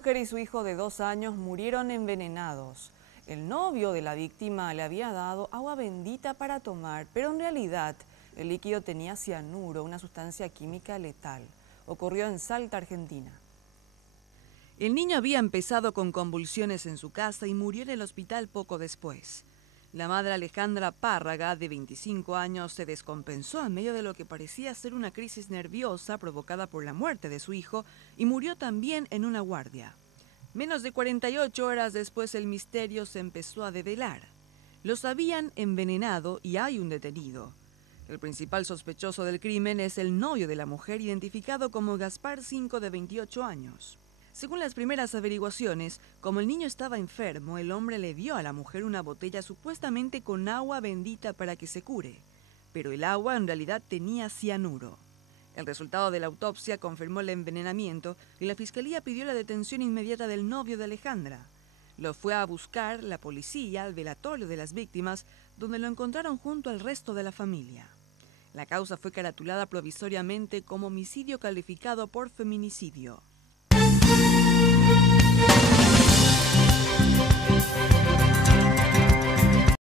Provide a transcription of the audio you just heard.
mujer y su hijo de 2 años murieron envenenados. El novio de la víctima le había dado agua bendita para tomar, pero en realidad el líquido tenía cianuro, una sustancia química letal. Ocurrió en Salta, Argentina. El niño había empezado con convulsiones en su casa y murió en el hospital poco después. La madre Alejandra Párraga, de 25 años, se descompensó en medio de lo que parecía ser una crisis nerviosa provocada por la muerte de su hijo y murió también en una guardia. Menos de 48 horas después el misterio se empezó a develar. Los habían envenenado y hay un detenido. El principal sospechoso del crimen es el novio de la mujer, identificado como Gaspar 5, de 28 años. Según las primeras averiguaciones, como el niño estaba enfermo, el hombre le dio a la mujer una botella supuestamente con agua bendita para que se cure, pero el agua en realidad tenía cianuro. El resultado de la autopsia confirmó el envenenamiento y la fiscalía pidió la detención inmediata del novio de Alejandra. Lo fue a buscar la policía al velatorio de las víctimas, donde lo encontraron junto al resto de la familia. La causa fue caratulada provisoriamente como homicidio calificado por feminicidio.